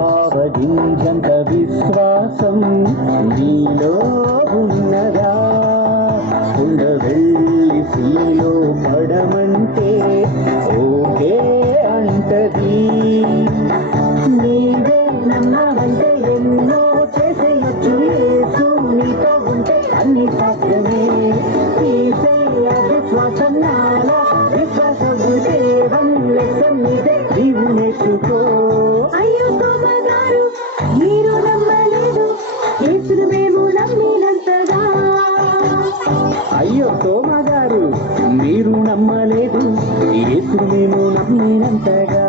ఆవగింజంత విశ్వాసం నీలో ఉన్నదా? ఉండవెళ్ళి సీలో పడమంటే ఓకే అంటది. నీవే నమ్మమంటే ఎన్నో చేసేయచ్చు. యేసు నీతో ఉంటే అన్ని సాధ్యమే. తీసే అవిశ్వాసం నాలా విశ్వాసము దేవం లెసన్ నీదే, నీవు నేర్చుకో. అయ్యో తోమగారు మీరు నమ్మలేదు, యేసును మేము నమ్మినంతగా. అయ్యో తోమగారు మీరు నమ్మలేదు, యేసును మేము నమ్మినంతగా.